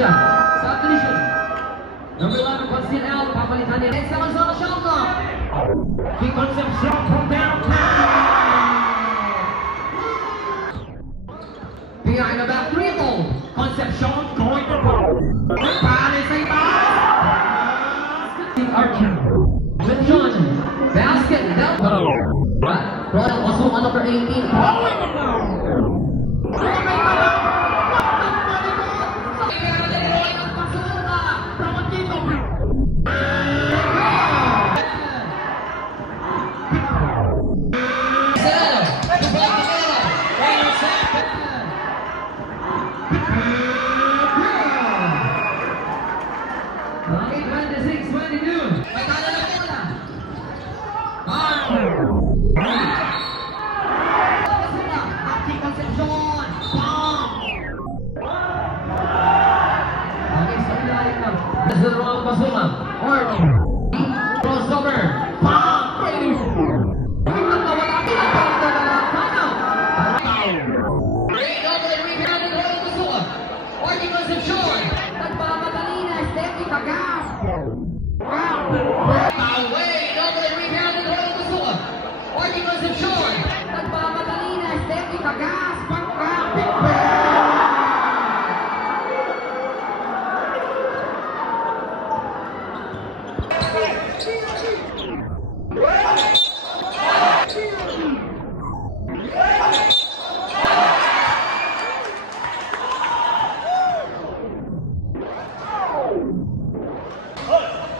siya. Subdivision. Number 11, Constantine L. Papalitan niya. Next naman sa shot na. King Concepcion from downtown. Behind the back, triple. Concepcion going to goal. Paris ay pass. Archer. With John. Basket. Down. Ronald Osuma, number 18. Crossover.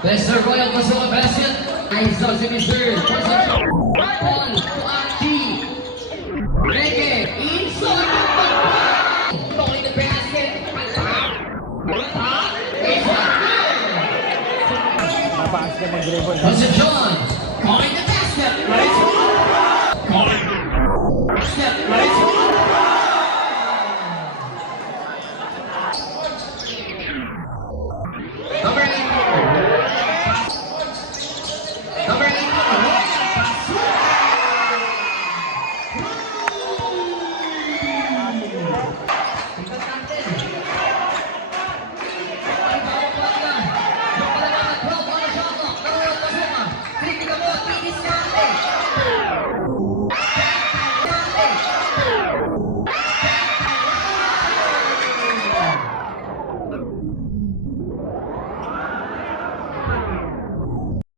Mr. Royal Basura basket. Aizaw si Mr. Paul Tuanti. Reggae. Inside the basket. Going the basket. Concepcion. Going the basket.